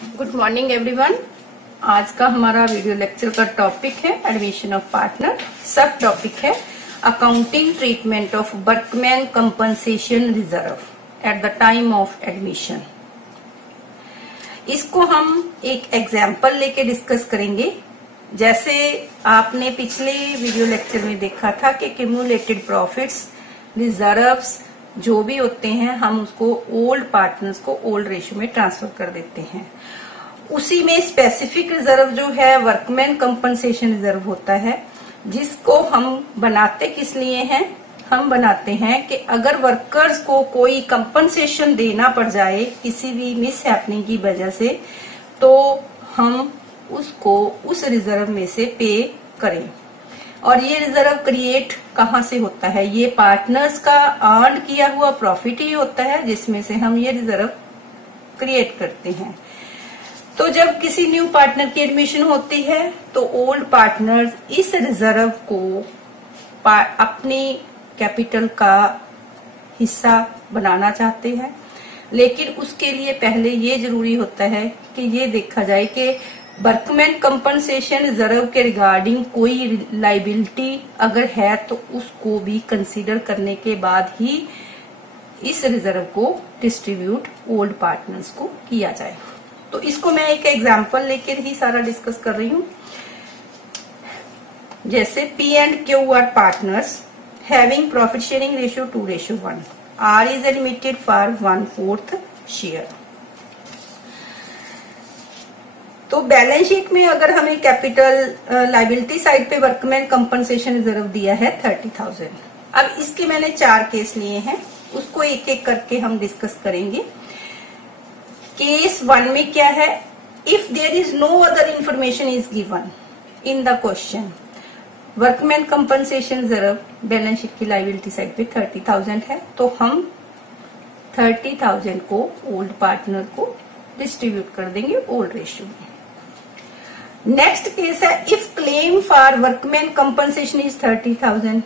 Good morning everyone. आज का हमारा वीडियो लेक्चर का टॉपिक है एडमिशन ऑफ पार्टनर। सब टॉपिक है accounting treatment of workman compensation reserve at the time of admission. इसको हम एक एग्जाम्पल लेके डिस्कस करेंगे। जैसे आपने पिछले वीडियो लेक्चर में देखा था कि क्यूमुलेटेड प्रॉफिट्स, रिजर्व्स जो भी होते हैं हम उसको ओल्ड पार्टनर्स को ओल्ड रेशियो में ट्रांसफर कर देते हैं। उसी में स्पेसिफिक रिजर्व जो है वर्कमैन कंपनसेशन रिजर्व होता है, जिसको हम बनाते किस लिए हैं? हम बनाते हैं कि अगर वर्कर्स को कोई कंपनसेशन देना पड़ जाए किसी भी मिस हैपनिंग की वजह से, तो हम उसको उस रिजर्व में से पे करें। और ये रिजर्व क्रिएट कहाँ से होता है? ये पार्टनर्स का अर्न किया हुआ प्रॉफिट ही होता है जिसमें से हम ये रिजर्व क्रिएट करते हैं। तो जब किसी न्यू पार्टनर की एडमिशन होती है तो ओल्ड पार्टनर्स इस रिजर्व को अपनी कैपिटल का हिस्सा बनाना चाहते हैं, लेकिन उसके लिए पहले ये जरूरी होता है कि ये देखा जाए कि वर्कमैन कंपनसेशन रिजर्व के रिगार्डिंग कोई लाइबिलिटी अगर है तो उसको भी कंसीडर करने के बाद ही इस रिजर्व को डिस्ट्रीब्यूट ओल्ड पार्टनर्स को किया जाए। तो इसको मैं एक एग्जांपल लेकर ही सारा डिस्कस कर रही हूँ। जैसे P and Q R partners having profit sharing ratio 2:1, R is admitted for 1/4 share. तो बैलेंस शीट में अगर हमें कैपिटल लाइबिलिटी साइड पे वर्कमैन कंपनसेशन रिजर्व दिया है 30,000। अब इसके मैंने 4 केस लिए हैं, उसको एक एक करके हम डिस्कस करेंगे। केस 1 में क्या है? If there is no other information is given in the question, workman compensation reserve balance sheet की लाइबिलिटी साइड पे 30,000 है, तो हम 30,000 को ओल्ड पार्टनर को डिस्ट्रीब्यूट कर देंगे ओल्ड रेशियो में। नेक्स्ट केस है if claim for workman compensation is 30,000।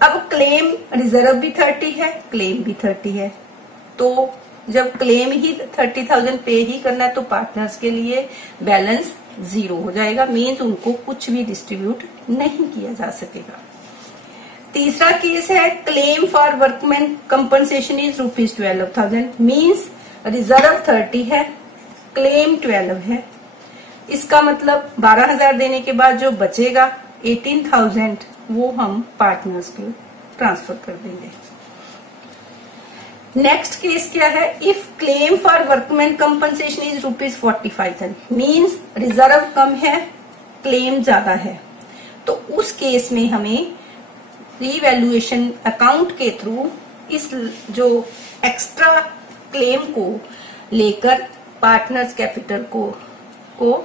अब क्लेम रिजर्व भी 30 है, क्लेम भी 30 है, तो जब क्लेम ही 30,000 पे ही करना है तो पार्टनर्स के लिए बैलेंस 0 हो जाएगा, मीन्स उनको कुछ भी डिस्ट्रीब्यूट नहीं किया जा सकेगा। तीसरा केस है claim for workman compensation is ₹12,000, means reserve 30 है, क्लेम 12 है। इसका मतलब 12,000 देने के बाद जो बचेगा 18,000 वो हम पार्टनर्स को ट्रांसफर कर देंगे। नेक्स्ट केस क्या है? If claim for workman compensation is ₹45,000, means reserve कम है, क्लेम ज्यादा है, तो उस केस में हमें रीवैल्यूएशन अकाउंट के थ्रू इस जो एक्स्ट्रा क्लेम को लेकर पार्टनर्स कैपिटल को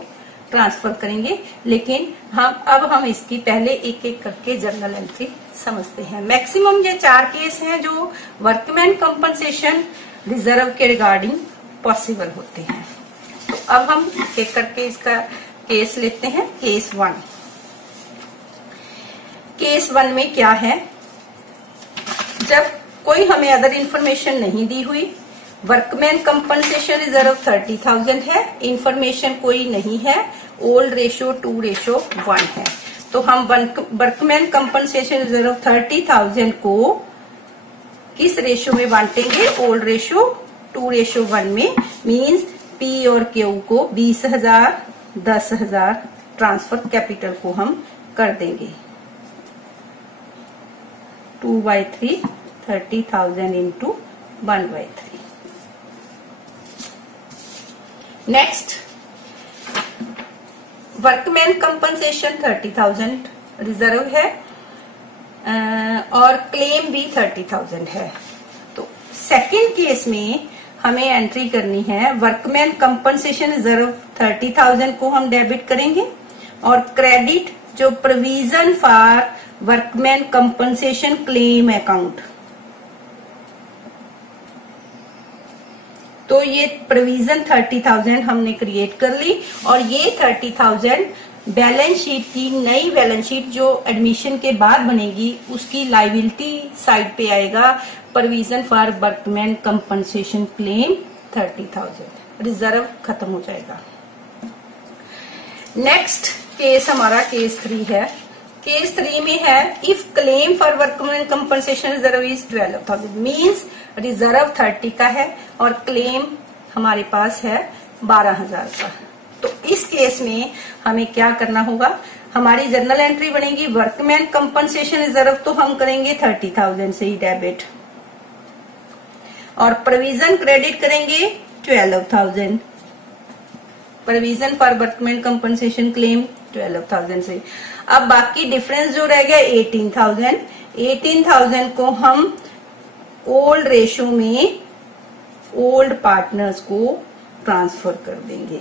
ट्रांसफर करेंगे। लेकिन हम इसकी पहले एक एक करके जर्नल एंट्री समझते हैं। मैक्सिमम ये 4 केस हैं जो वर्कमैन कंपनसेशन रिजर्व के रिगार्डिंग पॉसिबल होते हैं। तो अब हम एक एक करके इसका केस लेते हैं। केस 1। केस 1 में क्या है? जब कोई हमें अदर इंफॉर्मेशन नहीं दी हुई, वर्कमैन कंपनसेशन रिजर्व 30,000 है, इंफॉर्मेशन कोई नहीं है, ओल्ड रेशियो 2:1 है, तो हम वर्कमैन कंपनसेशन रिजर्व 30,000 को किस रेशियो में बांटेंगे? ओल्ड रेशियो 2:1 में, मीन्स पी और क्यू को 20,000, 10,000 ट्रांसफर कैपिटल को हम कर देंगे। 2/3 30,000 into 1/3। Next, workman compensation 30,000 reserve है और क्लेम भी 30,000 है। तो सेकेंड केस में हमें एंट्री करनी है वर्कमैन कंपनसेशन रिजर्व 30,000 को हम डेबिट करेंगे और क्रेडिट जो provision for workman compensation claim account, तो ये प्रोविजन 30,000 हमने क्रिएट कर ली और ये 30,000 बैलेंस शीट की नई बैलेंस शीट जो एडमिशन के बाद बनेगी उसकी लाइबिलिटी साइड पे आएगा provision for workman compensation claim 30,000। Reserve खत्म हो जाएगा। नेक्स्ट केस हमारा केस 3 है। केस 3 में है if claim for workman compensation reserve is 12,000 means reserve 30 का है और क्लेम हमारे पास है 12,000 का। तो इस केस में हमें क्या करना होगा, हमारी जर्नल एंट्री बनेगी वर्कमैन कंपनसेशन रिजर्व तो हम करेंगे 30,000 से ही डेबिट और प्रोविजन क्रेडिट करेंगे 12,000। Provision for workman compensation claim 12,000 से। अब बाकी डिफरेंस जो रह गया 18,000 को हम ओल्ड रेशो में ओल्ड पार्टनर्स को ट्रांसफर कर देंगे।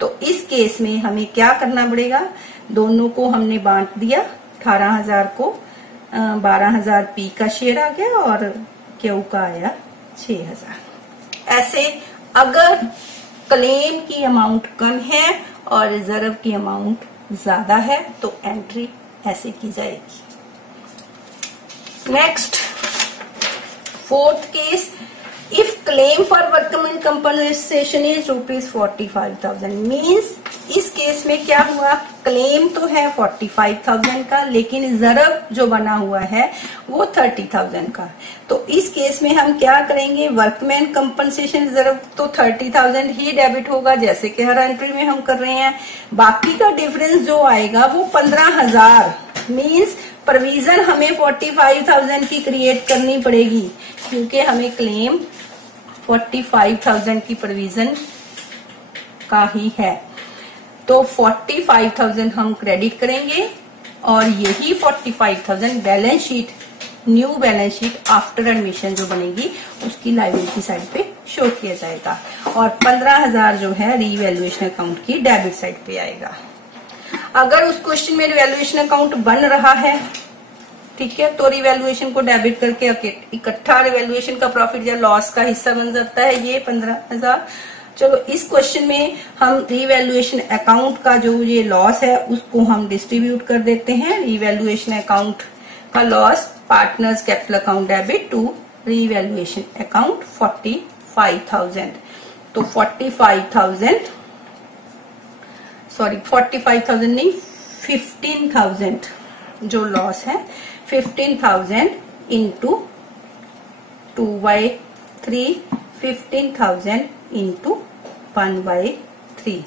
तो इस केस में हमें क्या करना पड़ेगा, दोनों को हमने बांट दिया, 18,000 को 12,000 पी का शेयर आ गया और क्यू का आया 6,000। ऐसे अगर क्लेम की अमाउंट कम है और रिजर्व की अमाउंट ज्यादा है तो एंट्री ऐसे की जाएगी। Next 4th case, if claim for workman compensation is ₹45,000 means इस केस में क्या हुआ, क्लेम तो है 45,000 का लेकिन रिजर्व जो बना हुआ है वो 30,000 का। तो इस केस में हम क्या करेंगे, वर्कमैन कंपनसेशन रिजर्व तो 30,000 ही डेबिट होगा जैसे कि हर एंट्री में हम कर रहे हैं। बाकी का डिफरेंस जो आएगा वो 15,000 मीन्स प्रोविजन हमें 45,000 की क्रिएट करनी पड़ेगी क्योंकि हमें क्लेम 45,000 की प्रोविजन का ही है। तो 45,000 हम क्रेडिट करेंगे और यही 45,000 balance sheet, new balance sheet after admission जो बनेगी उसकी लायबिलिटी साइड पे शो किया जाएगा और 15,000 जो है रीवैल्यूएशन अकाउंट की डेबिट साइड पे आएगा। अगर उस क्वेश्चन में रिवैल्यूएशन अकाउंट बन रहा है, ठीक है, तो रिवैल्यूएशन को डेबिट करके इकट्ठा रिवैल्यूएशन का प्रॉफिट या लॉस का हिस्सा बन जाता है ये 15,000। चलो इस क्वेश्चन में हम रिवैल्यूएशन अकाउंट का जो ये लॉस है उसको हम डिस्ट्रीब्यूट कर देते हैं। रिवैल्यूएशन अकाउंट का loss partners capital account debit to revaluation account 45,000। तो 45,000 नहीं 15,000 जो लॉस है 15,000 इंटू 2/3 15,000 इंटू 1/3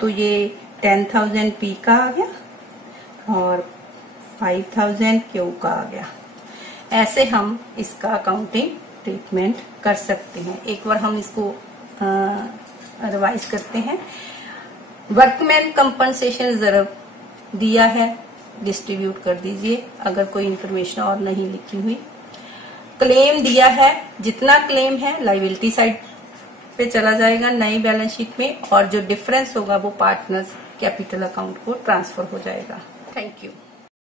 तो ये 10,000 पी का आ गया और 5,000 क्यू का आ गया। ऐसे हम इसका अकाउंटिंग ट्रीटमेंट कर सकते हैं। एक बार हम इसको रिवाइज करते हैं। वर्कमैन कंपनसेशन रिजर्व दिया है, डिस्ट्रीब्यूट कर दीजिए अगर कोई इन्फॉर्मेशन और नहीं लिखी हुई। क्लेम दिया है, जितना क्लेम है लायबिलिटी साइड पे चला जाएगा नई बैलेंस शीट में और जो डिफरेंस होगा वो पार्टनर्स कैपिटल अकाउंट को ट्रांसफर हो जाएगा। Thank you.